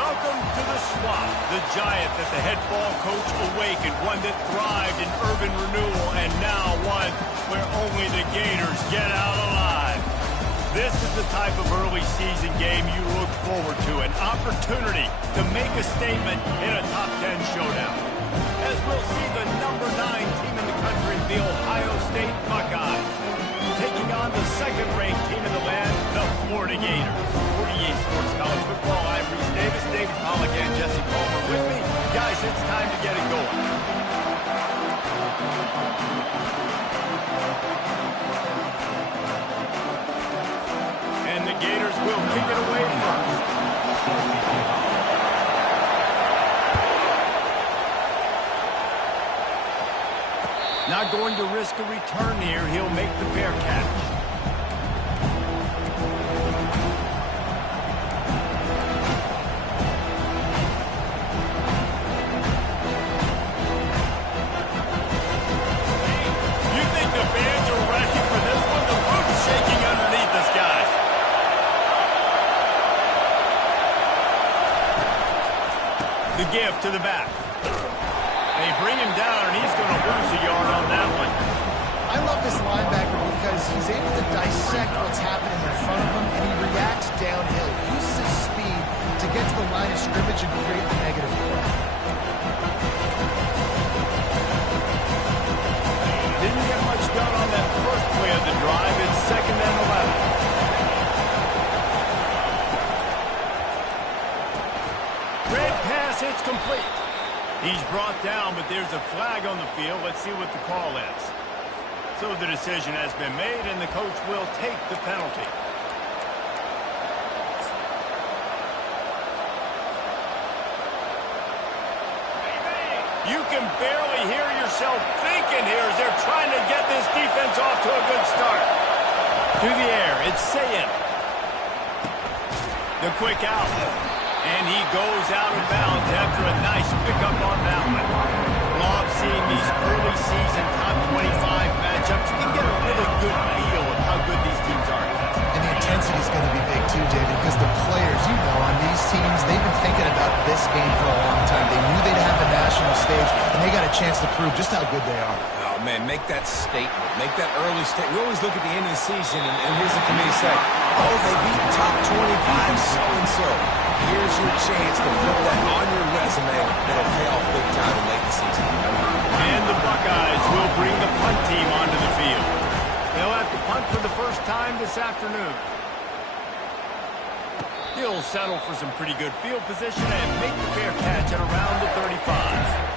Welcome to the Swamp, the giant that the head ball coach awakened, one that thrived in urban renewal, and now one where only the Gators get out alive. This is the type of early season game you look forward to, an opportunity to make a statement in a top 10 showdown. As we'll see the number 9 team in the country, the Ohio State Buckeyes, taking on the second-ranked team in the land, the Florida Gators. For EA Sports College Football, I'm Reese Davis, David Pollack, and Jesse Palmer with me. Guys, it's time to get it going. And the Gators will kick it away first. Not going to risk a return here. He'll make the fair catch. You think the fans are ready for this one? The roof's shaking underneath us, guys. The give to the back. They bring him down, and he's going to lose a yard on that one. I love this linebacker because he's able to dissect what's happening in front of him, and he reacts downhill. He uses his speed to get to the line of scrimmage and create the negative play. Didn't get much done on that first play of the drive. It's 2nd and 11. Red pass, it's complete. He's brought down, but there's a flag on the field. Let's see what the call is. So the decision has been made, and the coach will take the penalty. You can barely hear yourself thinking here as they're trying to get this defense off to a good start. Through the air, it's Sayin. The quick out. And he goes out of bounds after a nice pickup on that one. Love seeing these early season top 25 matchups. You can get a really good feel of how good these teams are. And the intensity is going to be big too, David, because the players, on these teams, they've been thinking about this game for a long time. They knew they'd have the national stage, and they got a chance to prove just how good they are. Oh, man, make that statement. Make that early statement. We always look at the end of the season, and here's the committee say, oh, they beat top 25 so-and-so. Here's your chance to put that on your resume that'll pay off big time in late in the season. And the Buckeyes will bring the punt team onto the field. They'll have to punt for the first time this afternoon. He'll settle for some pretty good field position and make the fair catch at around the 35.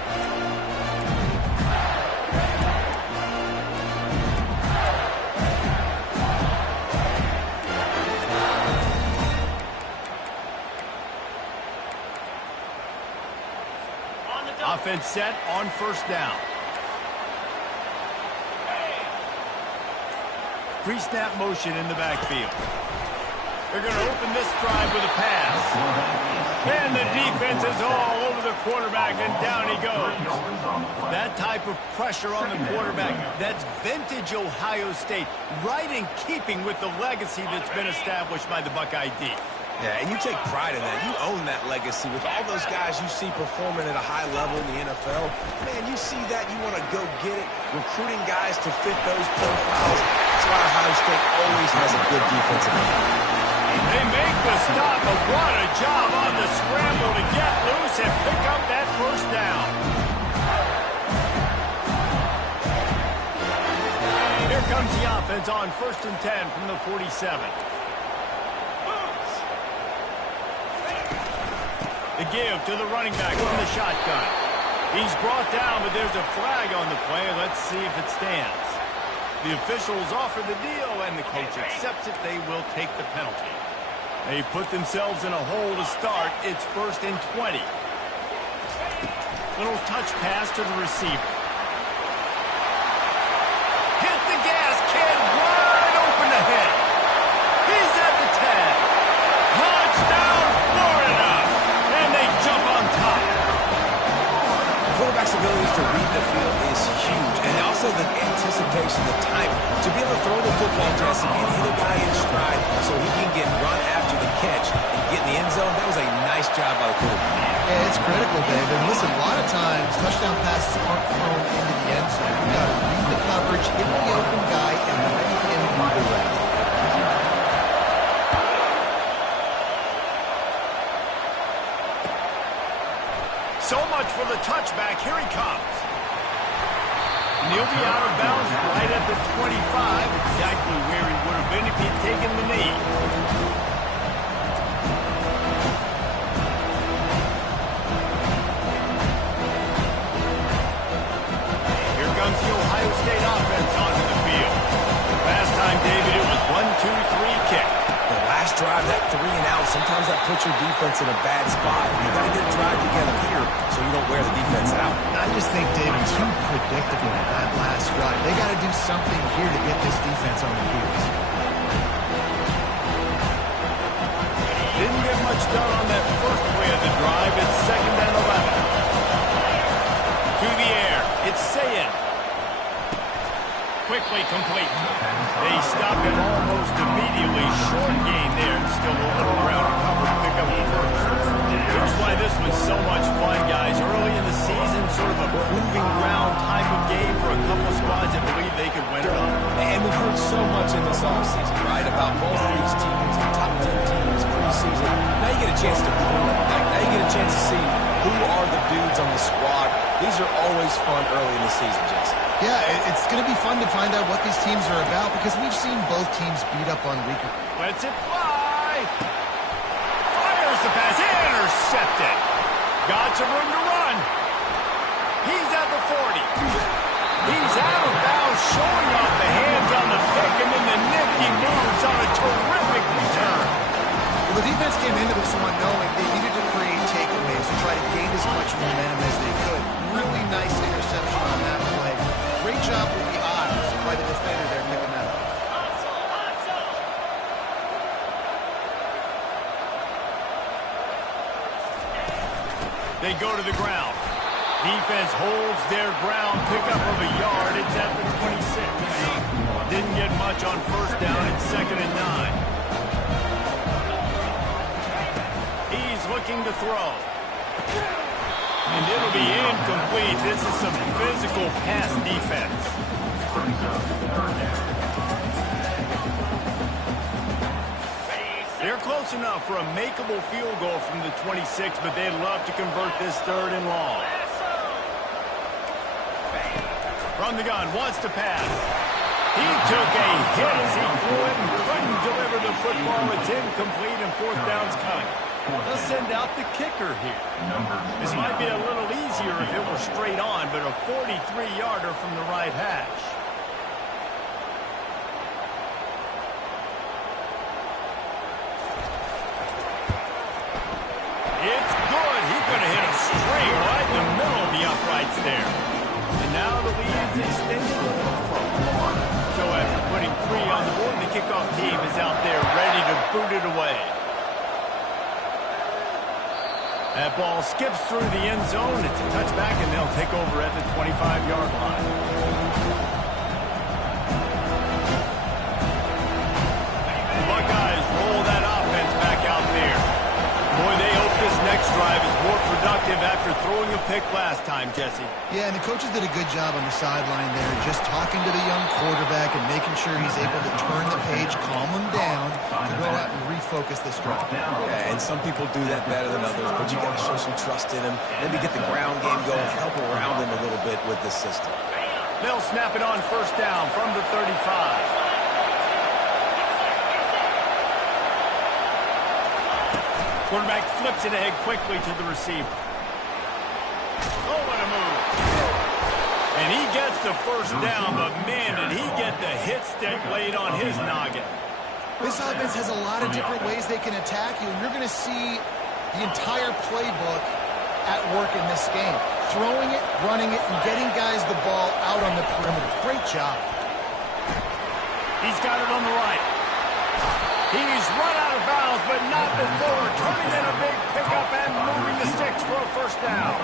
Offense set on first down. Pre-snap motion in the backfield. They're going to open this drive with a pass. And the defense is all over the quarterback, and down he goes. That type of pressure on the quarterback, that's vintage Ohio State, right in keeping with the legacy that's been established by the Buckeye D. Yeah, and you take pride in that. You own that legacy with all those guys you see performing at a high level in the NFL. Man, you see that, you want to go get it, recruiting guys to fit those profiles. That's why Ohio State always has a good defensive line. They make the stop, but what a job on the scramble to get loose and pick up that first down. Here comes the offense on 1st and 10 from the 47. The give to the running back from the shotgun. He's brought down, but there's a flag on the play. Let's see if it stands. The officials offer the deal, and the coach accepts it. They will take the penalty. They put themselves in a hole to start. It's 1st and 20. Little touch pass to the receiver. Hit the gas, kid. Wide open ahead. He's at the 10. Touchdown, Florida. And they jump on top. The quarterback's ability to read the field is huge, and also also the anticipation, the timing. To be able to throw the football, Jesse, and hit a guy in stride so he can get run after the catch and get in the end zone, that was a nice job by the quarterback. Yeah, it's critical, Dave. And listen, a lot of times, touchdown passes aren't thrown into the end zone. You got to read the coverage, hit the open guy, and let him do the rest. So much for the touchback. Here he comes. And he'll be out of bounds right at the 25, exactly where he would have been if he'd taken the knee. Here comes the Ohio State offense onto the field. Last time, David, it was 1-2-3 kick. The last drive, that 3 and out, sometimes that puts your defense in a bad spot. You got to get a drive together here so you don't wear the defense out. I just think, David, too predictable in that last drive. They got to do something here to get this defense on the heels. Didn't get much done on that first play of the drive. It's 2nd and 11. To the air. It's Sayin. Quickly complete. They stop him almost immediately. Short gain there. Still a little ground to cover to pick up the first. Here's why this was so much fun, guys. Early in the season, sort of a proving ground type of game for a couple of squads that believe they could win it all. And we've heard so much in this offseason, right, about both of these teams and top 10 teams preseason. Now you get a chance to prove it. Now you get a chance to see who are the dudes on the squad. These are always fun early in the season, Jesse. Yeah, it's going to be fun to find out what these teams are about because we've seen both teams beat up on weaker. Lets it fly. Fires the pass. Intercepted. Got some room to run. He's at the 40. He's out of bounds, showing off the hands on the pick, and then the nifty moves on a terrific return. Well, the defense came into this one knowing they needed to create takeaways to try to gain as much momentum as they could. Really nice interception on that play. Great job with the eyes by the defender there picking that up. They go to the ground. Defense holds their ground. Pickup of a yard. It's at the 26. Didn't get much on first down. It's 2nd and 9. He's looking to throw. And it'll be incomplete. This is some physical pass defense. They're close enough for a makeable field goal from the 26, but they'd love to convert this 3rd and long. From the gun, wants to pass. He took a hit as he threw it and couldn't deliver the football. It's incomplete and 4th down's coming. They'll send out the kicker here. This might be a little easier if it were straight on, but a 43-yarder from the right hash. It's good. He's going to hit a straight right in the middle of the uprights there. And now the lead is extended a little further. So after putting 3 on the board, the kickoff team is out there ready to boot it away. That ball skips through the end zone. It's a touchback, and they'll take over at the 25-yard line. The Buckeyes roll that offense back out there. Boy, they hope this next drive is more productive after throwing a pick last time, Jesse. Yeah, and the coaches did a good job on the sideline there, just talking to the young quarterback and making sure he's able to turn the page, calm him down, to go out and refocus this drive. Yeah, and some people do that better than others, but you got to show some trust in him. Maybe get the ground game going, help around him a little bit with this system. They'll snap it on first down from the 35. Quarterback flips it ahead quickly to the receiver. Oh, what a move. And he gets the first down, but man, did he get the hit stick laid on his noggin. This offense has a lot of different ways they can attack you, and you're going to see the entire playbook at work in this game. Throwing it, running it, and getting guys the ball out on the perimeter. Great job. He's got it on the right. He's run out of bounds, but not before turning in a big pickup and moving the sticks for a first down.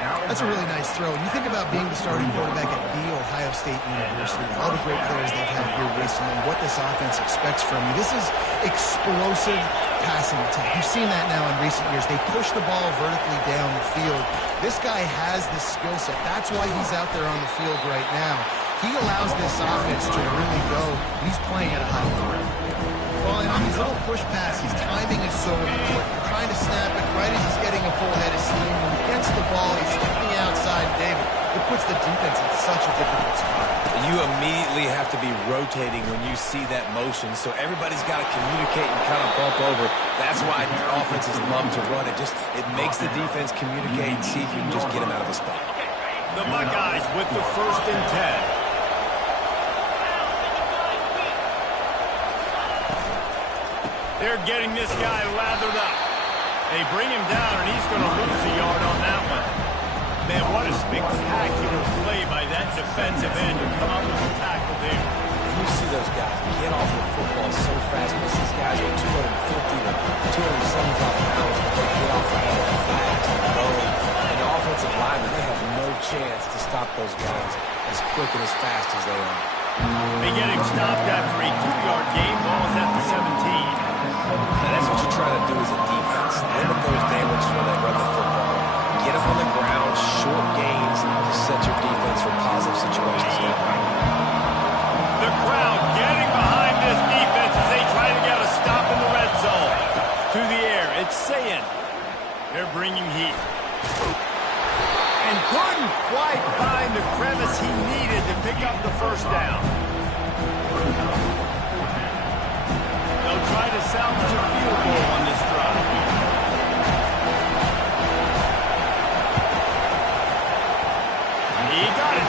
That's a really nice throw. When you think about being the starting quarterback at The Ohio Ohio State University, all the great players they've had here recently, what this offense expects from you. This is explosive passing attack. You've seen that now in recent years. They push the ball vertically down the field. This guy has the skill set. That's why he's out there on the field right now. He allows this offense to really go. He's playing at a high level. Well, and on these little push passes, timing is so important. You're trying to snap it right as he's getting a full head of steam. When he gets the ball, he's hitting the outside, David. It puts the defense in such a difficult spot. You immediately have to be rotating when you see that motion, so everybody's got to communicate and kind of bump over. That's why offenses love to run it. It makes the defense communicate and see if you can just get him out of the spot. The Buckeyes with the 1st and 10. They're getting this guy lathered up. They bring him down, and he's going to lose a yard on that one. Man, what a spectacular play by that defensive end to come up with a tackle there. You see those guys get off the football so fast. These guys are 250 to 275 pounds, but they get off the ball fast and low. And the offensive linemen, they have no chance to stop those guys as quick and as fast as they are. They get him stopped after a 2-yard gain. Ball's at the 17. And that's what you try to do as a defense. Limit those damage when they run the football. Get them on the ground, short gains to set your defense for positive situations down the road. The crowd getting behind this defense as they try to get a stop in the red zone. Through the air, it's Sayin. They're bringing heat. And couldn't quite find the crevice he needed to pick up the 1st down. They'll try to salvage a field goal on this drive. He got it.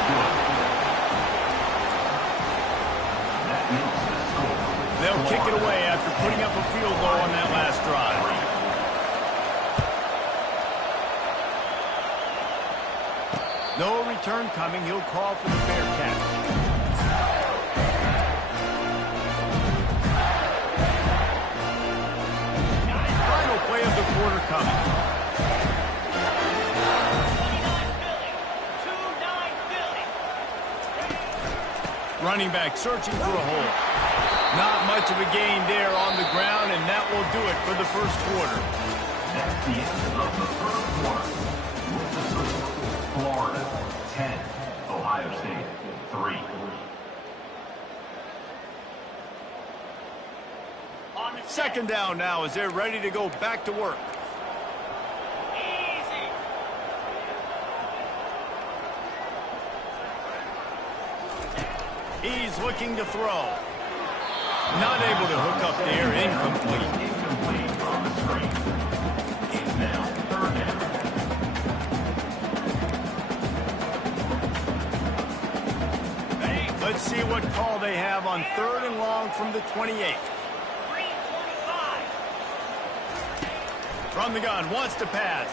They'll kick it away after putting up a field goal on that last drive. No return coming. He'll call for the Bearcats. Final play of the quarter coming. 29 Philly. Running back searching for a hole. Not much of a gain there on the ground, and that will do it for the 1st quarter. That's the end of the 1st quarter. Florida 10, Ohio State 3. 2nd down now as they're ready to go back to work. He's looking to throw. Not able to hook up there. Incomplete. Incomplete on the screen. It's now 3rd down. Let's see what call they have on 3rd and long from the 28. From the gun, wants to pass.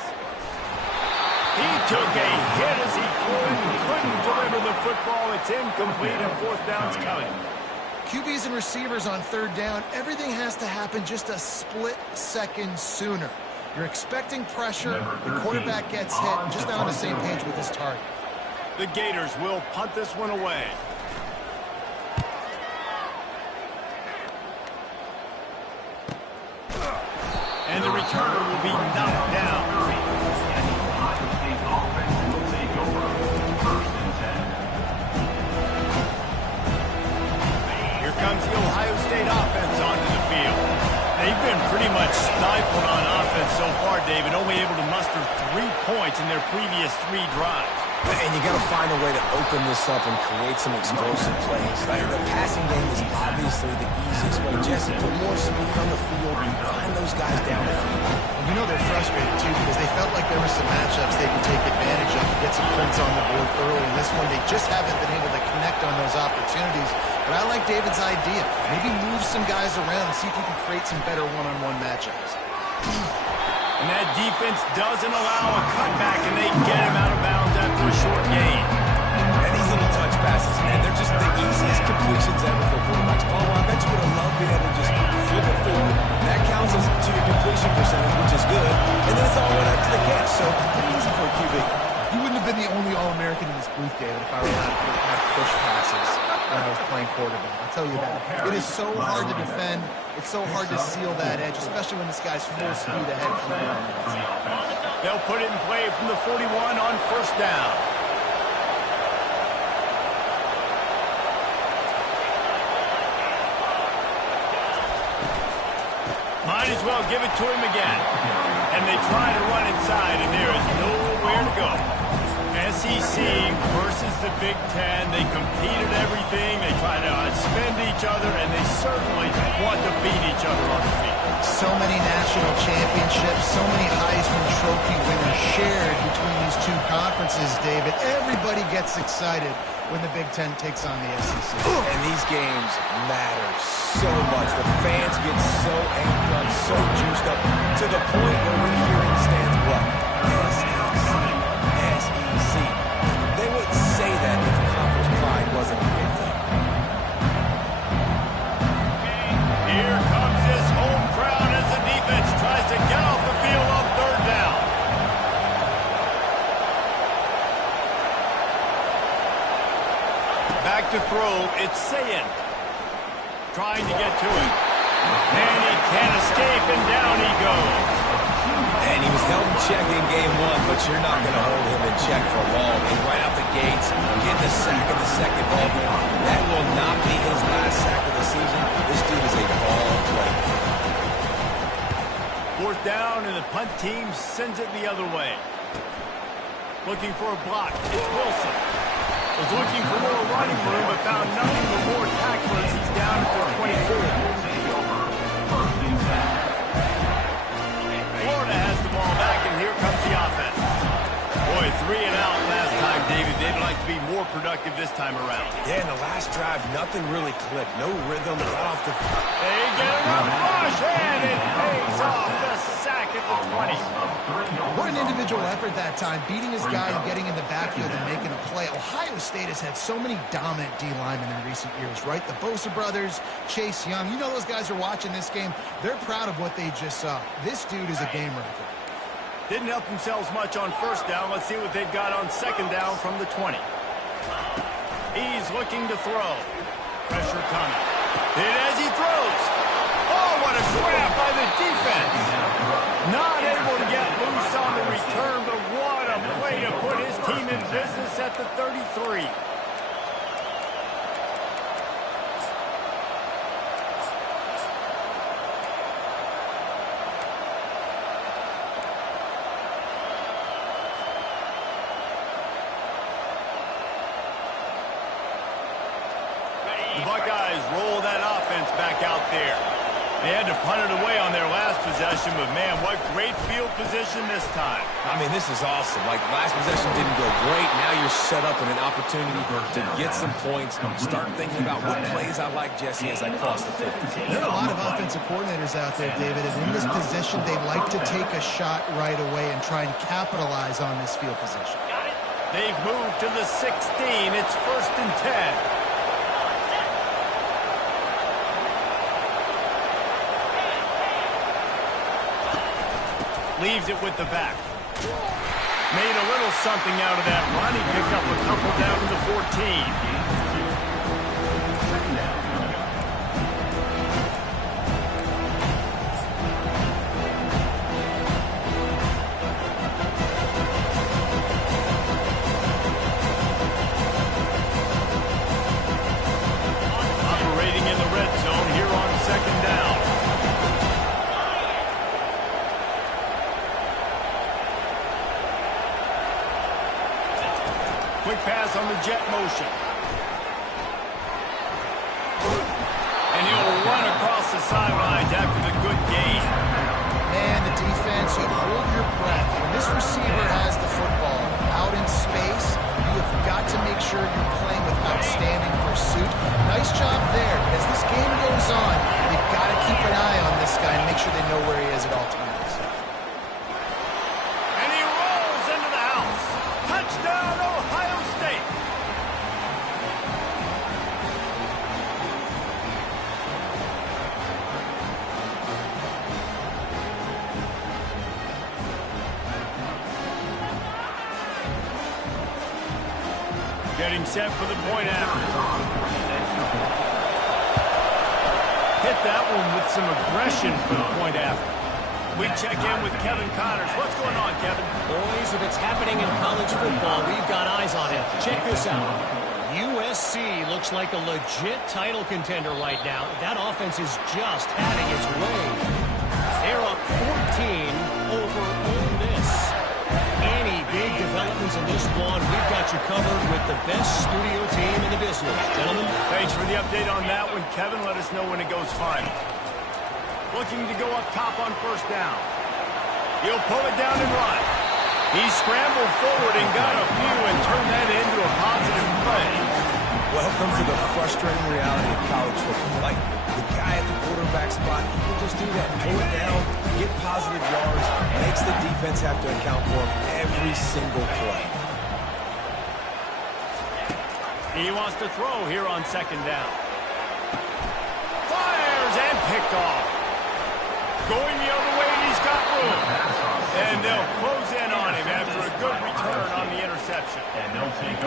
He took a hit as he couldn't deliver the football. It's incomplete, and 4th down's coming. QBs and receivers on 3rd down, everything has to happen just a split second sooner. You're expecting pressure, the quarterback gets hit, just not on the same page with his target. The Gators will punt this one away. And the returner will be knocked down. Ohio State offense will take over 1st and 10. Here comes the Ohio State offense onto the field. They've been pretty much stifled on offense so far, David, only able to muster 3 points in their previous 3 drives. And you got to find a way to open this up and create some explosive plays. Right? The passing game is obviously the easiest way. Jesse, put more speed on the field and find those guys down the field. You know they're frustrated, too, because they felt like there were some matchups they could take advantage of to get some points on the board early. In this one, they just haven't been able to connect on those opportunities. But I like David's idea. Maybe move some guys around and see if you can create some better one-on-one matchups. And that defense doesn't allow a cutback, and they get him out of bounds after a short gain. And these little touch passes, man, they're just the easiest completions ever for quarterbacks. Paul, I bet you would have loved being able to just flip it forward. That counts as to your completion percentage, which is good. And then it's all right up to the catch, so pretty easy for a QB. You wouldn't have been the only All-American in this booth, David, if I were allowed to do that. push passes when I was playing quarterback. I'll tell you that. It is so hard to defend. It's so hard to seal that edge, especially when this guy's full speed ahead from the offense. They'll put it in play from the 41 on first down. Might as well give it to him again. And they try to run inside, and there is nowhere to go. SEC versus the Big Ten. They compete at everything. They try to outspend each other, and they certainly want to beat each other on the field. So many national championships, so many Heisman Trophy winners shared between these two conferences, David. Everybody gets excited when the Big Ten takes on the SEC. And these games matter so much. The fans get so amped up, so juiced up, to the point where we hear in the stands, what? SEC, SEC. They wouldn't say that if conference pride wasn't a big thing. Here comes this home crowd as the defense tries to get off the field on third down. Back to throw, it's Sayin. Trying to get to it. And he can't escape, and down he goes. And he was held in check in game one, but you're not going to hold him in check for long. And right out the gates, getting the sack in the second ball game. That will not be his last sack of the season. This dude is a ball player. Fourth down, and the punt team sends it the other way. Looking for a block. It's Wilson. Was looking for more running room, but found nothing but more tacklers. He's down to 24. Florida has the ball back, and here comes the offense. Boy, 3 and out last time, David. They'd like to be more productive this time around. Yeah, in the last drive, nothing really clicked. No rhythm, got off the... They get enough rush, and it pays off. The sack at the 20. What an individual effort that time, beating his guy and getting in the backfield and making a play. Ohio State has had so many dominant D-linemen in recent years, right? The Bosa brothers, Chase Young. You know those guys are watching this game. They're proud of what they just saw. This dude is a game wrecker. Didn't help themselves much on first down. Let's see what they've got on second down from the 20. He's looking to throw. Pressure coming. Hit as he throws. Oh, what a grab by the defense. Not able to get loose on the return, but what a play to put his team in business at the 33. The Buckeyes roll that offense back out there. They had to punt it away on their last possession, but man, what great field position this time. I mean, this is awesome. Like, last possession didn't go great. Now you're set up in an opportunity to get some points. Start thinking about what plays I like, Jesse, as I cross the 50. There are a lot of offensive coordinators out there, David, and in this position, they like to take a shot right away and try and capitalize on this field position. They've moved to the 16. It's 1st and 10. Leaves it with the back. Made a little something out of that run. He picked up a couple down to the 14. Operating in the red zone here on second down. Quick pass on the jet motion. And he'll run across the sidelines after the good gain. Man, the defense, you hold your breath. When this receiver has the football out in space, you have got to make sure you're playing with outstanding pursuit. Nice job there. As this game goes on, you've got to keep an eye on this guy and make sure they know where he is at all times. And he rolls into the house. Touchdown, Ohio State. Getting set for the point after. Hit that one with some aggression for the point after. We check in with Kevin Connors. What's going on, Kevin? Boys, if it's happening in college football, we've got eyes on it. Check this out. USC looks like a legit title contender right now. That offense is just having its way. They're up 14 over Ole Miss. Any big developments in this one, we've got you covered with the best studio team in the business. Gentlemen. Thanks for the update on that one, Kevin. Let us know when it goes final. Looking to go up top on first down. He'll pull it down and run. He scrambled forward and got a few and turned that into a positive play. Welcome to the frustrating reality of college football. Like, the guy at the quarterback spot, he can just do that. Pull it down, get positive yards, makes the defense have to account for him every single play. He wants to throw here on second down. Fires and picked off. Going the other way, and he's got room. And they'll close in on him after a good return on the interception.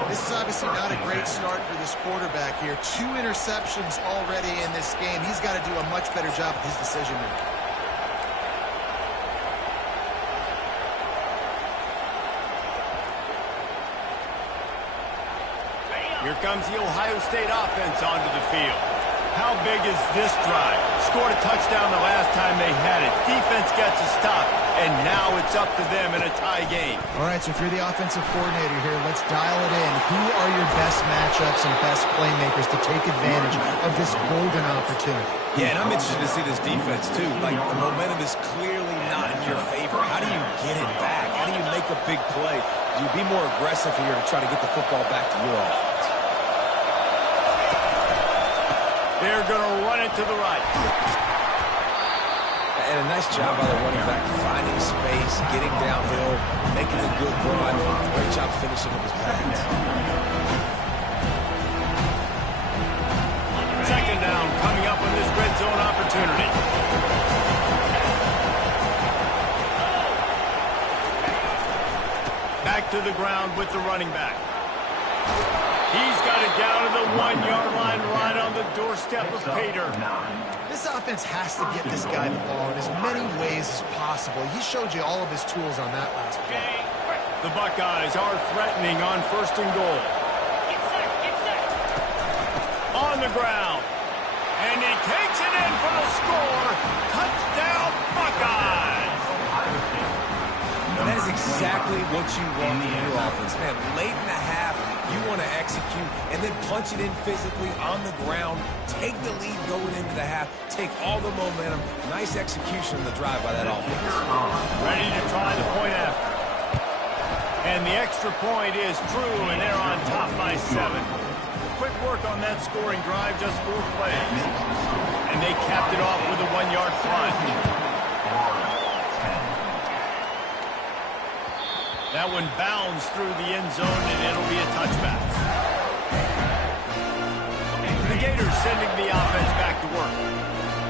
This is obviously not a great start for this quarterback here. 2 interceptions already in this game. He's got to do a much better job with his decision making. Here comes the Ohio State offense onto the field. How big is this drive? Scored a touchdown the last time they had it. Defense gets a stop, and now it's up to them in a tie game. All right, so if you're the offensive coordinator here, let's dial it in. Who are your best matchups and best playmakers to take advantage of this golden opportunity? Yeah, and I'm interested to see this defense, too. Like, the momentum is clearly not in your favor. How do you get it back? How do you make a big play? Do you be more aggressive here to try to get the football back to your offense? They're going to run it to the right. And a nice job by the running back, finding space, getting downhill, making a good run. Great job finishing with his pass. Second down coming up on this red zone opportunity. Back to the ground with the running back. He's got it down to the 1-yard line right on the doorstep of Pater. This offense has to get this guy the ball in as many ways as possible. He showed you all of his tools on that last play. The Buckeyes are threatening on first and goal. On the ground. And he takes it in for the score. Touchdown, Buckeyes! That is exactly what you want from your offense. Man, late in the half, you want to execute and then punch it in physically on the ground, take the lead going into the half, take all the momentum. Nice execution of the drive by that offense. Ready to try the point after. And the extra point is true, and they're on top by 7. Quick work on that scoring drive, just 4 plays. And they capped it off with a 1-yard plunge. That one bounds through the end zone, and it'll be a touchback. The Gators sending the offense back to work.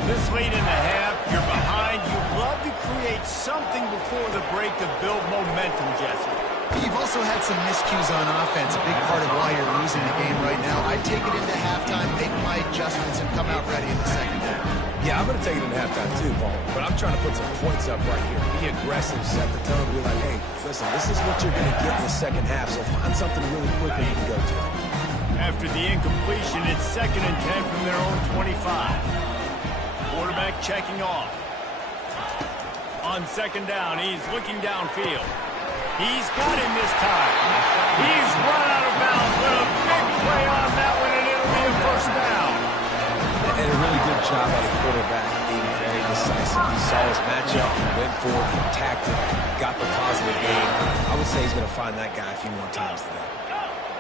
This late in the half, you're behind. You'd love to create something before the break to build momentum, Jesse. You've also had some miscues on offense, a big part of why you're losing the game right now. I'd take it into halftime, make my adjustments, and come out ready in the second half. Yeah, I'm going to take it into halftime too, Paul. But I'm trying to put some points up right here. Be aggressive, set the tone, be like, hey, listen, this is what you're going to get in the second half, so find something really quick that you can go to. After the incompletion, it's 2nd and 10 from their own 25. Quarterback checking off. On second down, he's looking downfield. He's got him this time. He's run out of bounds with a big play on that one, and it'll be a first down. And a really good job by the quarterback being very decisive. He saw his matchup, he went for it, he attacked it, got the positive gain. I would say he's going to find that guy a few more times today.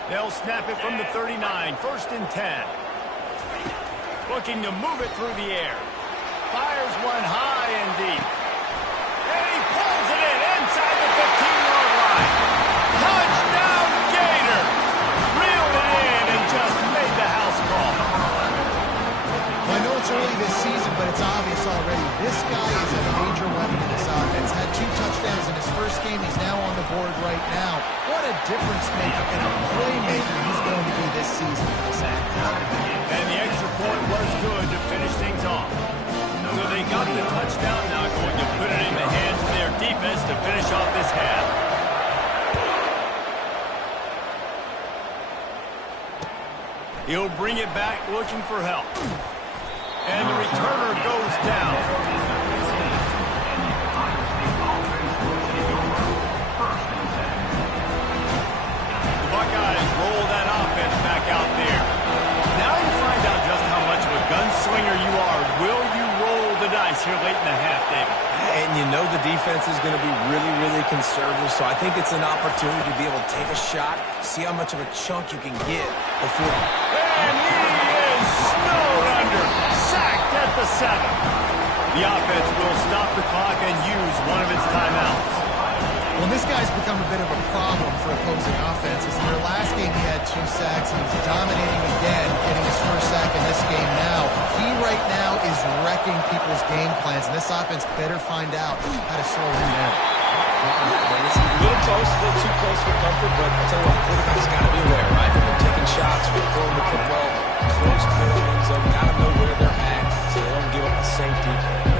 They'll snap it from the 39, 1st and 10. Looking to move it through the air. Fires one high and deep. And he pulls it in inside the 15-yard line. Touchdown, Gator! Reeled it in and just made the house call. I know it's early this season, but it's obvious already. This guy is a major weapon in this offense. Had 2 touchdowns in his first game. He's now on the board right now. What a difference maker and a playmaker he's going to be this season for this offense. And the extra point was good to finish things off. So they got the touchdown, now going to put it in the hands of their defense to finish off this half. He'll bring it back looking for help. And the returner goes down. The Buckeyes roll that offense back out there. Now you find out just how much of a gunslinger you are. Will you roll the dice here late in the half, David? And you know the defense is going to be really, really conservative, so I think it's an opportunity to be able to take a shot, see how much of a chunk you can get before... And he is snowed under, sacked at the 7. The offense will stop the clock and use one of its timeouts. Well, this guy's become a bit of a problem for opposing offenses. In their last game, he had 2 sacks, and he's dominating again, getting his first sack in this game now. He right now is wrecking people's game plans, and this offense better find out how to slow him down. It's a little close, a little too close for comfort, but I'll tell you what, the quarterback's got to be aware, right? They're taking shots, we're throwing the football close to the end zone, got to know where they're at so they don't give up the safety.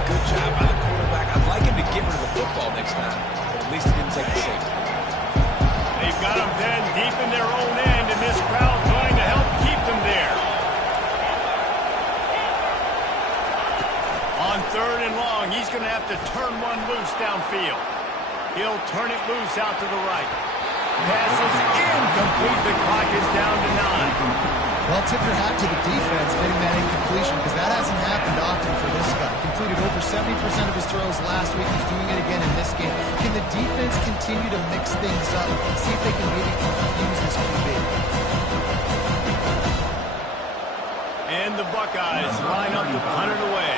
Good job by the quarterback. I'd like him to get rid of the football next time, but at least he didn't take the safety. They've got them then deep in their own end, and this crowd going to help keep them there. On 3rd and long, he's going to have to turn one loose downfield. He'll turn it loose out to the right. Pass is incomplete. The clock is down to 9. Well, tip your hat to the defense getting that incompletion, because that hasn't happened often for this guy. Completed over 70% of his throws last week. He's doing it again in this game. Can the defense continue to mix things up and see if they can maybe confuse this QB? And the Buckeyes line up to punt it away.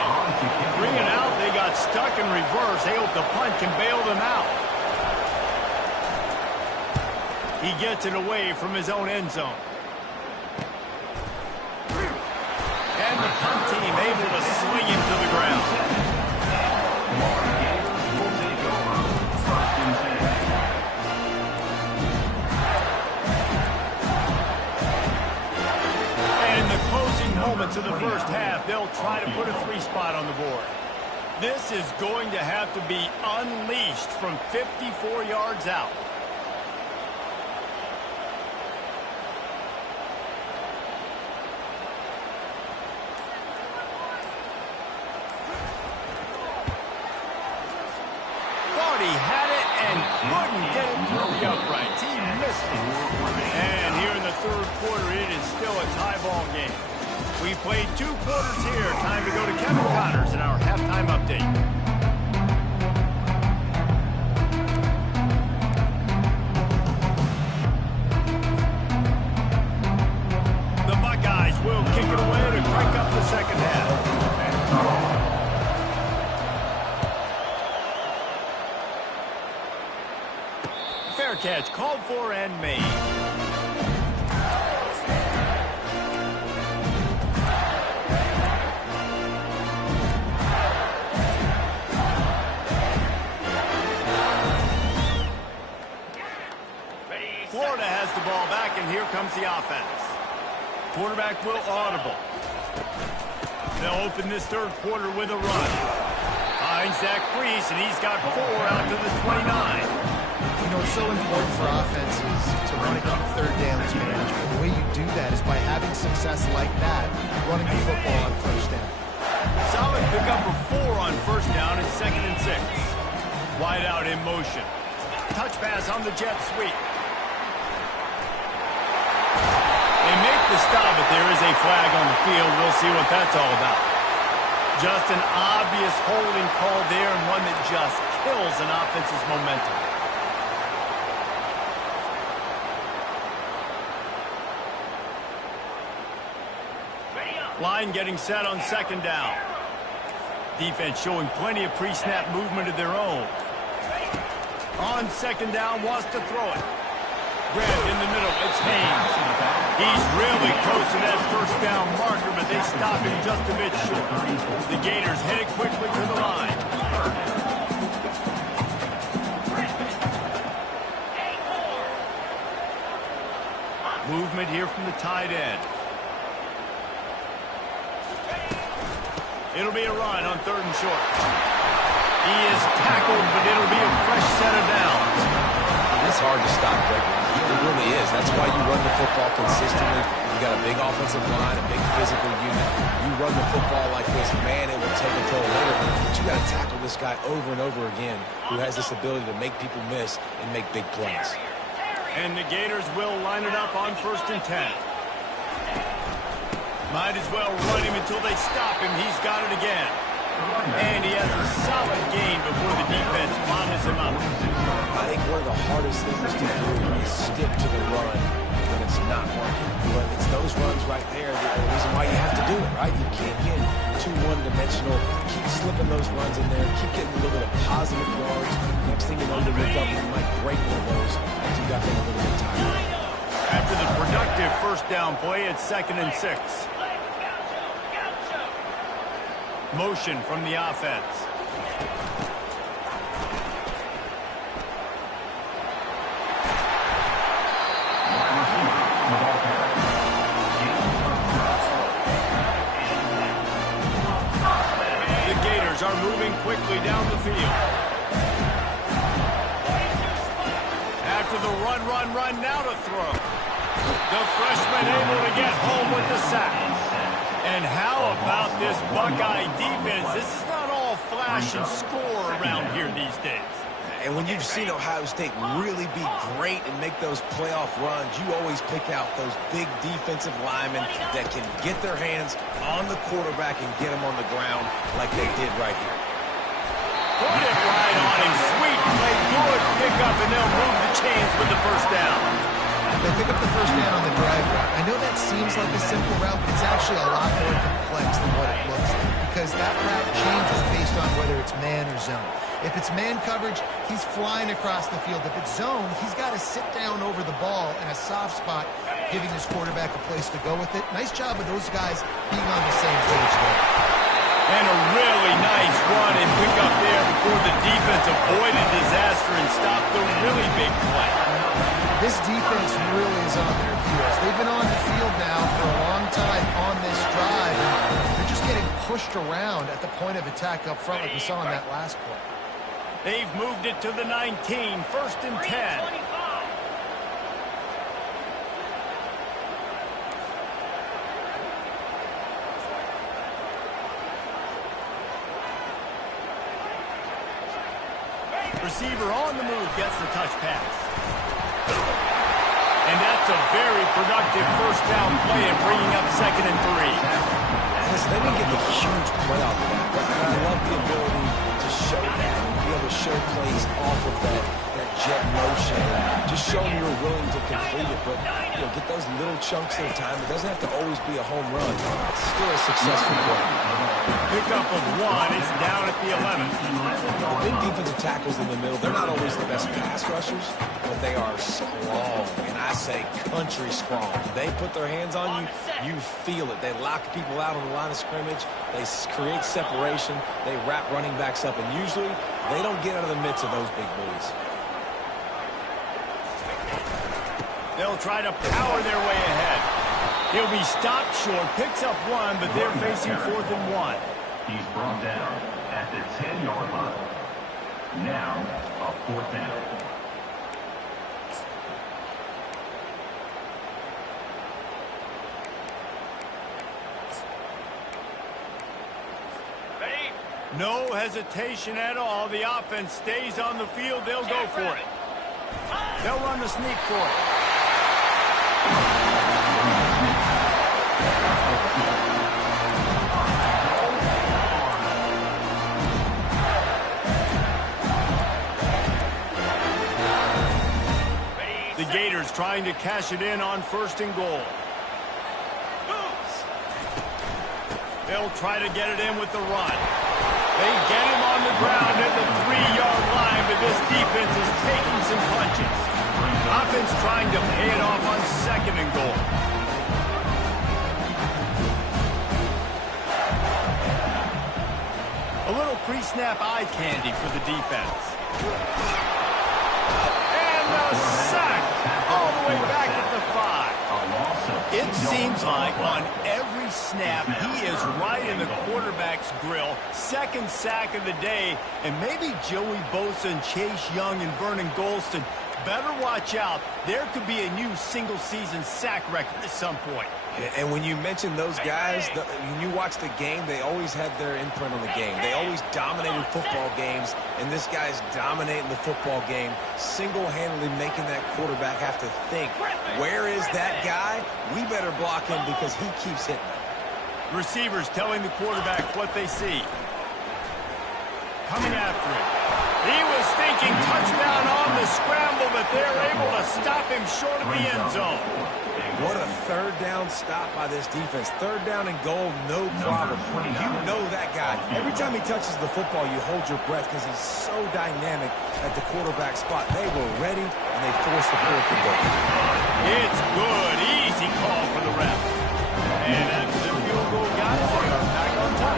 Bring it out. They got stuck in reverse. They hope the punt can bail them out. He gets it away from his own end zone. And the punt team able to swing him to the ground. And in the closing moments of the first half, they'll try to put a 3-spot on the board. This is going to have to be unleashed from 54 yards out. He had it and couldn't get it through the uprights. He missed it. And here in the 3rd quarter, it is still a tie ball game. We played 2 quarters here. Time to go to Kevin Connors in our halftime update. The Buckeyes will kick it away to crank up the second half. Fair catch called for and made. Florida has the ball back, and here comes the offense. Quarterback will audible. They'll open this 3rd quarter with a run. Finds Zach Priest, and he's got 4 out to the 29. You know, it's so important for offenses to run and keep 3rd downs management. The way you do that is by having success like that, running the football on 1st down. Solid pickup of 4 on 1st down and 2nd and 6. Wide out in motion. Touch pass on the jet sweep. They make the stop, but there is a flag on the field. We'll see what that's all about. Just an obvious holding call there, and one that just kills an offense's momentum. Line getting set on 2nd down. Defense showing plenty of pre-snap movement of their own. On 2nd down, wants to throw it. Grabbed in the middle, it's Haynes. He's really close to that 1st down marker, but they stop him just a bit short. The Gators headed quickly to the line. Movement here from the tight end. It'll be a run on 3rd and short. He is tackled, but it'll be a fresh set of downs. It's hard to stop, Greg. It really is. That's why you run the football consistently. You got a big offensive line, a big physical unit. You run the football like this, man, it will take a toll later. But you got to tackle this guy over and over again who has this ability to make people miss and make big plays. And the Gators will line it up on 1st and 10. Might as well run him until they stop him. He's got it again. And he has a solid gain before the defense bottoms him up. I think one of the hardest things to do is stick to the run when it's not working. But it's those runs right there that are the reason why you have to do it, right? You can't get too one-dimensional. Keep slipping those runs in there. Keep getting a little bit of positive yards. Next thing you know, you look up and you might break one of those until you got them a little bit tired. After the productive 1st down play, it's 2nd and 6. Motion from the offense. The Gators are moving quickly down the field. After the run, now to throw. The freshman able to get home with the sack. And how about this Buckeye defense? This is not all flash and score around here these days. And when you've seen Ohio State really be great and make those playoff runs, you always pick out those big defensive linemen that can get their hands on the quarterback and get him on the ground like they did right here. Put it right on him. Sweet play. Good pickup, and they'll move the chains with the 1st down. They pick up the 1st down on the drive route. I know that seems like a simple route, but it's actually a lot more complex than what it looks like because that route changes based on whether it's man or zone. If it's man coverage, he's flying across the field. If it's zone, he's got to sit down over the ball in a soft spot, giving his quarterback a place to go with it. Nice job of those guys being on the same page there. And a really nice run and pick up there before the defense avoided disaster and stopped the really big play. This defense really is on their heels. They've been on the field now for a long time on this drive, and they're just getting pushed around at the point of attack up front like we saw in that last play. They've moved it to the 19, 1st and 10. Receiver on the move gets the touch pass. And that's a very productive 1st down play and bringing up 2nd and 3. Listen, they didn't get the huge play off of that, but I love the ability to show that and be able to show plays off of that jet motion and just show them you're willing to complete it. But, you know, get those little chunks at a time. It doesn't have to always be a home run. It's still a successful play. Pickup of 1. It's down at the 11. The big defensive tackles in the middle, they're not always the best pass rushers, but they are strong, and I say country strong. They put their hands on you, you feel it. They lock people out on the line of scrimmage. They create separation. They wrap running backs up, and usually they don't get out of the midst of those big boys. They'll try to power their way ahead. He'll be stopped short, picks up 1, but they're facing 4th and 1. He's brought down at the 10-yard line. Now, a 4th down. No hesitation at all. The offense stays on the field. They'll go for it. They'll run the sneak for it. The Gators trying to cash it in on 1st and goal. They'll try to get it in with the run. They get him on the ground at the 3-yard line, but this defense is taking some punches. Offense trying to pay it off on 2nd and goal. pre-snap eye candy for the defense. And the sack all the way back at the 5. It seems like on every snap, he is right in the quarterback's grill. Second sack of the day, and maybe Joey Bosa and Chase Young and Vernon Gholston better watch out. There could be a new single-season sack record at some point. And when you mention those guys, when you watch the game, they always had their imprint on the game. They always dominated football games, and this guy's dominating the football game, single-handedly making that quarterback have to think, where is that guy? We better block him because he keeps hitting him. Receivers telling the quarterback what they see. Coming after him. He was thinking touchdown on the scramble, but they're able to stop him short of the end zone. What a third down stop by this defense. Third down and goal, no problem. You know that guy. Every time he touches the football, you hold your breath because he's so dynamic at the quarterback spot. They were ready, and they forced the fourth to go. It's good. Easy call for the ref. And that's the field goal, guys. They are back on top.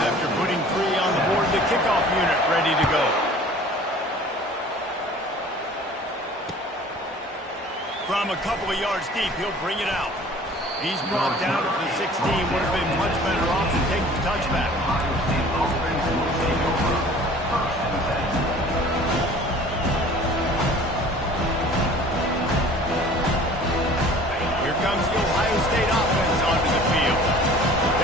After putting 3 on the board, the kickoff unit ready to go. From a couple of yards deep, he'll bring it out. He's brought down to the 16. Would have been much better off to take the touchback. Here comes the Ohio State offense onto the field.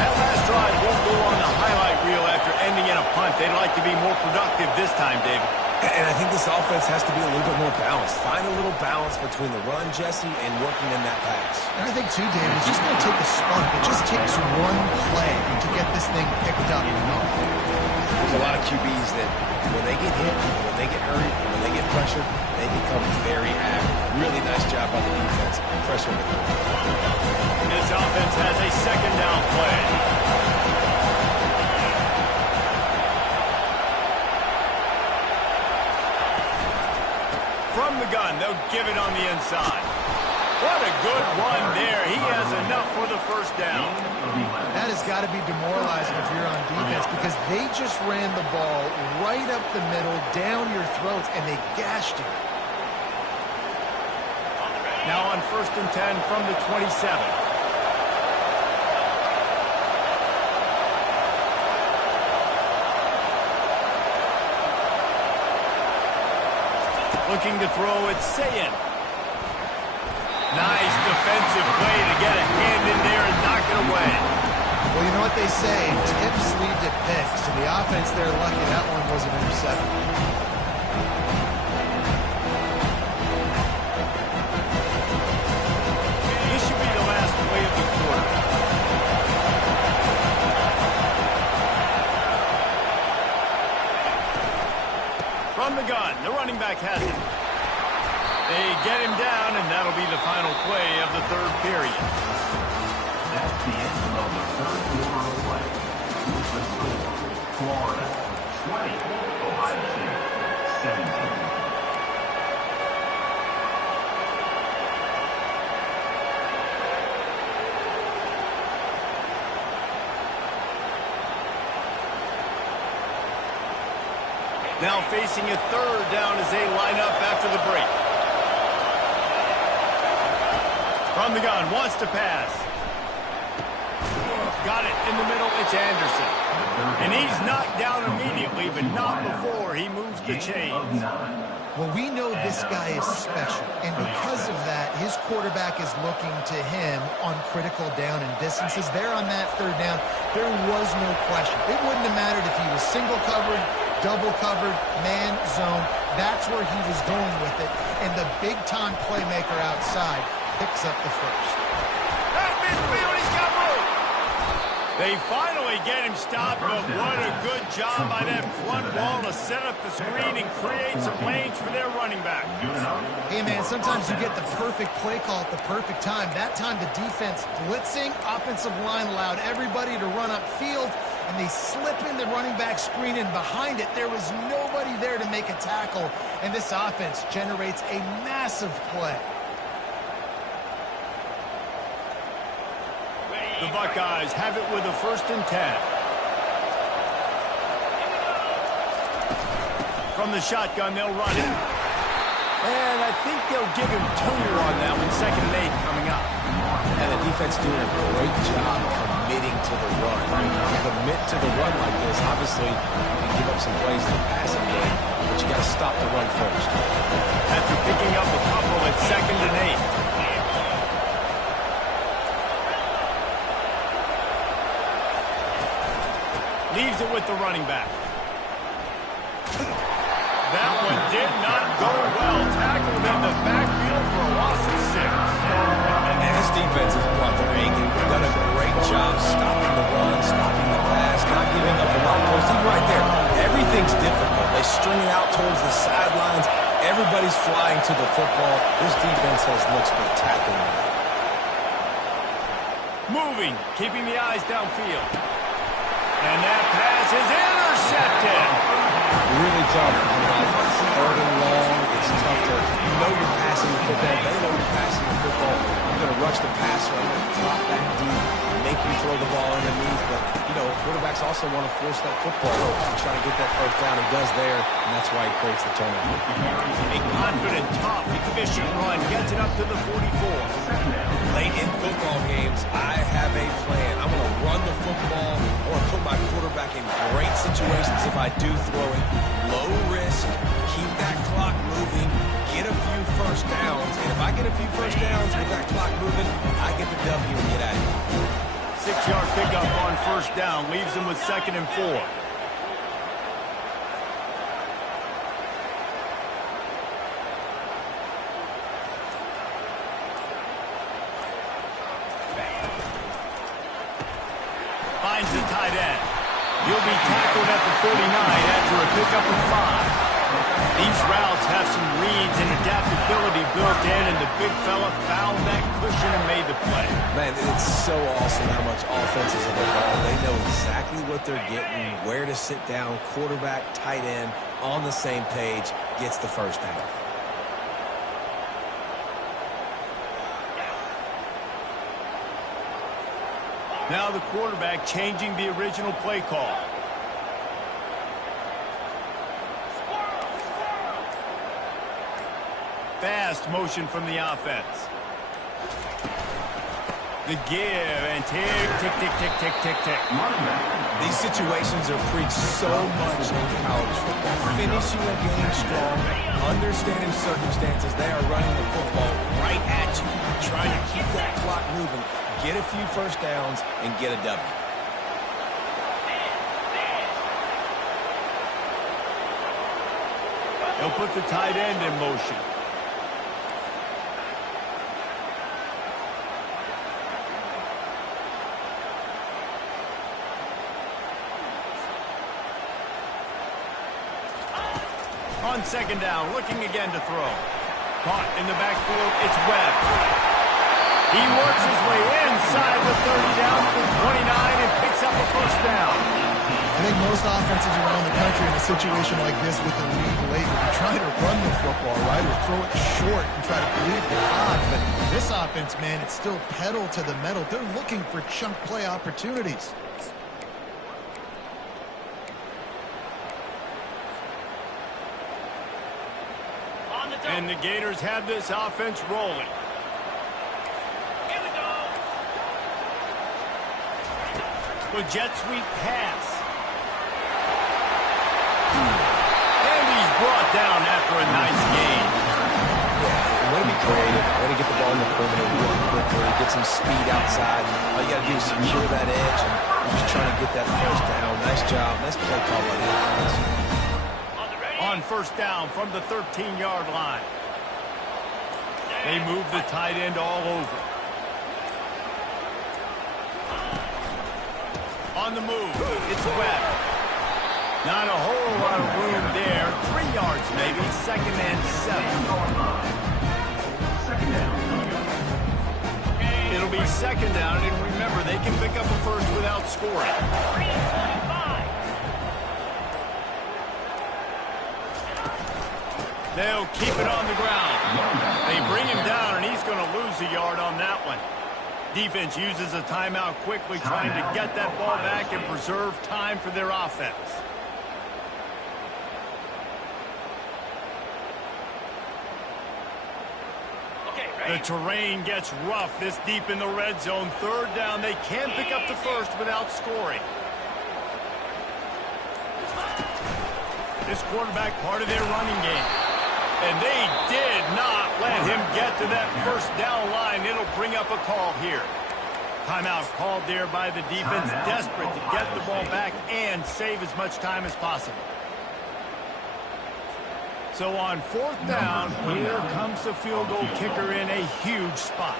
That last drive won't go on the highlight reel after ending in a punt. They'd like to be more productive this time, David. And I think this offense has to be a little bit more balanced. Find a little balance between the run, Jesse, and working in that pass. And I think, too, David, it's just going to take a spark. It just takes one play to get this thing picked up. There's a lot of QBs that when they get hit, when they get hurried, when they get pressured, they become very active. Really nice job by the defense, pressuring the quarterback. This offense has a second down play. From the gun, they'll give it on the inside. What a good run there. He has enough for the first down. That has got to be demoralizing if you're on defense because they just ran the ball right up the middle, down your throats, and they gashed you. Now on 1st and 10 from the 27. Looking to throw, it's Sayin. Nice defensive play to get a hand in there and knock it away. Well, you know what they say, tips lead to picks. So the offense, they're lucky that one was an interception. This should be the last play of the quarter. From the gun, the running back has it. They get him down, and that'll be the final play of the third period. That's the end of the third quarter of play. The score, Florida 20, Ohio State 17. Now facing a third down as they line up after the break. From the gun, wants to pass. Got it in the middle, it's Anderson. And he's knocked down immediately, but not before he moves the chains. Well, we know this guy is special, and because of that, his quarterback is looking to him on critical down and distances. There on that third down, there was no question. It wouldn't have mattered if he was single covered, double covered, man, zone. That's where he was going with it, and the big-time playmaker outside picks up the first. At midfield, he's got room. They finally get him stopped, but what a good job by that front wall to set up the screen and create some lanes for their running back. Hey, man, sometimes you get the perfect play call at the perfect time. That time the defense blitzing, offensive line allowed everybody to run upfield, and they slip in the running back screen, and behind it, there was nobody there to make a tackle, and this offense generates a massive play. The Buckeyes have it with a 1st and 10. From the shotgun, they'll run it. And I think they'll give him 2 on that one. 2nd and 8 coming up. And the defense doing a great job committing to the run. When you commit to the run like this, obviously you can give up some plays in the passing game, but you got to stop the run first. After picking up a couple at 2nd and 8. Leaves it with the running back. That one did not go well. Tackled in the backfield for a loss of 6. And this defense has brought their A game. They've done a great job stopping the run, stopping the pass, not giving up a lot of points. Even right there, everything's difficult. They string it out towards the sidelines. Everybody's flying to the football. This defense has looked spectacular. Moving, keeping the eyes downfield. And that pass is intercepted. Really tough on the offense. 3rd and long. It's tough to know you're passing the football. They know you're passing the football. I'm going to rush the passer. I'm going to drop that deep, make you throw the ball underneath. But, you know, quarterbacks also want to force that football and try to get that 1st down. He does there, and that's why he creates the turnover. A confident, tough, efficient run gets it up to the 44. Late in football games, I have a plan. I'm going to run the football. I want to put my quarterback in great situations if I do throw it. Low risk, keep that clock moving, get a few 1st downs. And if I get a few 1st downs with that clock moving, I get the W and get out of here. 6-yard pickup on 1st down. Leaves them with 2nd and 4. Finds the tight end. He'll be tackled at the 49 after a pickup of 5. These routes have some reads and adaptability built in, and the big fella found that cushion and made the play. Man, it's so awesome how much offense is in the ball. They know exactly what they're getting, where to sit down. Quarterback, tight end, on the same page, gets the 1st down. Now the quarterback changing the original play call. Fast motion from the offense. The give and tick, tick, tick, tick, tick, tick, tick. These situations are preached so much in college football. Finishing a game strong, understanding circumstances. They are running the football right at you, trying to keep that clock moving, get a few 1st downs, and get a W. They'll put the tight end in motion. On 2nd down, looking again to throw. Caught in the backfield, it's Webb. He works his way inside the 30 down to the 29 and picks up a 1st down. I think most offenses around the country in a situation like this with the lead late would be trying to run the football, right, or throw it short and try to bleed the clock. But this offense, man, it's still pedal to the metal. They're looking for chunk play opportunities. And the Gators have this offense rolling. With jet sweep pass. And he's brought down after a nice gain. Yeah, way to be creative, way to get the ball in the perimeter really quickly, get some speed outside. All you got to do is secure that edge, and you're just trying to get that 1st down. Nice job. Nice play call by the offense. On 1st down from the 13-yard line. They move the tight end all over. On the move, it's Webb. Not a whole lot of room there. 3 yards maybe, 2nd and 7. It'll be 2nd down, and remember, they can pick up a 1st without scoring. They'll keep it on the ground. They bring him down, and he's going to lose a yard on that one. Defense uses a timeout quickly, trying to get that ball back and preserve time for their offense. The terrain gets rough this deep in the red zone. Third down, they can pick up the first without scoring. This quarterback part of their running game. And they did not let him get to that first down line. It'll bring up a call here. Timeout called there by the defense, desperate to get the ball back and save as much time as possible. So on fourth down, here comes the field goal kicker in a huge spot.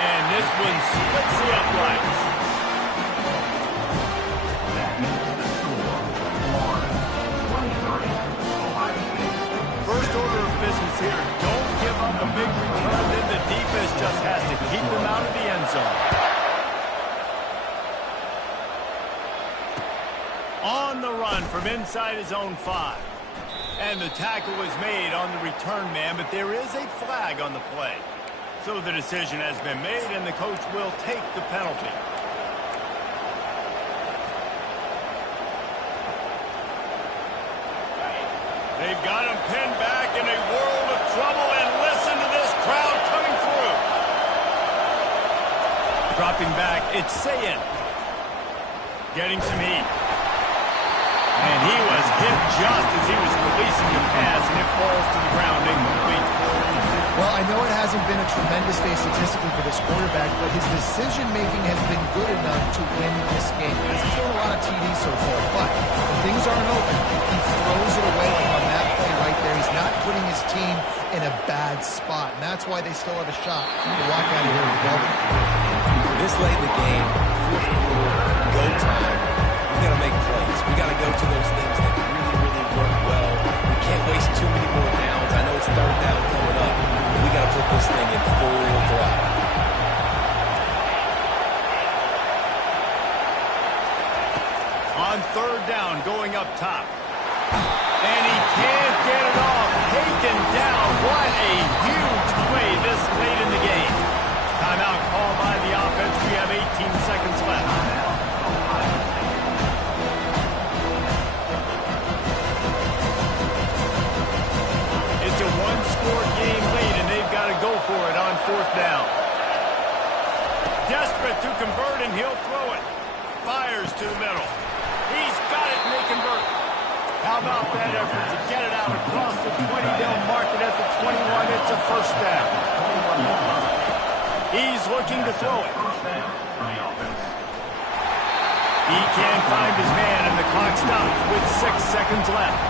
And this one splits the uprights. First order of business here, don't give up a big return, then the defense just has to keep them out of the end zone. On the run from inside his own 5. And the tackle was made on the return man, but there is a flag on the play. So the decision has been made, and the coach will take the penalty. They've got him pinned back in a world of trouble, and listen to this crowd coming through. Dropping back, it's Sayin. Getting some heat. And he was hit just as he was releasing the pass, and it falls to the ground incomplete. Well, I know it hasn't been a tremendous day statistically for this quarterback, but his decision-making has been good enough to win this game. He hasn't thrown a lot of TDs so far, but when things aren't open, he throws it away on that play right there. He's not putting his team in a bad spot, and that's why they still have a shot to walk out of here with the W. This late in the game, fourth quarter, go time. We got to make plays. We got to go to those things that really, really work well. We can't waste too many more downs. I know it's third down coming up. We got to put this thing in full throttle. On third down, going up top. And he can't get it off. Taken down. What a huge play this late in the game. Timeout called by the offense. We have 18 seconds left. It's a one-score game lead, and they've got to go for it on fourth down. Desperate to convert, and he'll throw it. Fires to the middle. He's got it, and they convert. How about that effort to get it out across the 20? They'll mark it at the 21. It's a first down. He's looking to throw it. He can't find his man, and the clock stops with 6 seconds left.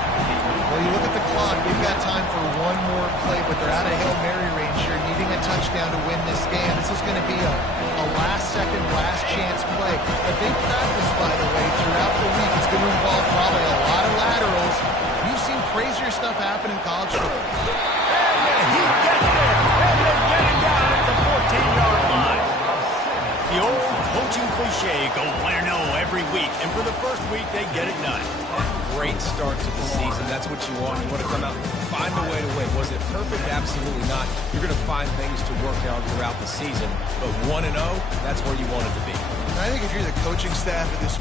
Well, you look at the clock, we've got time for one more play, but they're out of Hail Mary range here, needing a touchdown to win this game. This is going to be a last-second, last-chance play. A big practice, by the way, throughout the week. It's going to involve probably a lot of laterals. You've seen crazier stuff happen in college football. And he gets there, and they get him down at the 14-yard line. The old coaching cliche, go win or no every week, and for the first week, they get it done. Great start to the season. That's what you want. You want to come out and find a way to win. Was it perfect? Absolutely not. You're going to find things to work on throughout the season. But 1-0, that's where you want it to be. I think if you're the coaching staff of this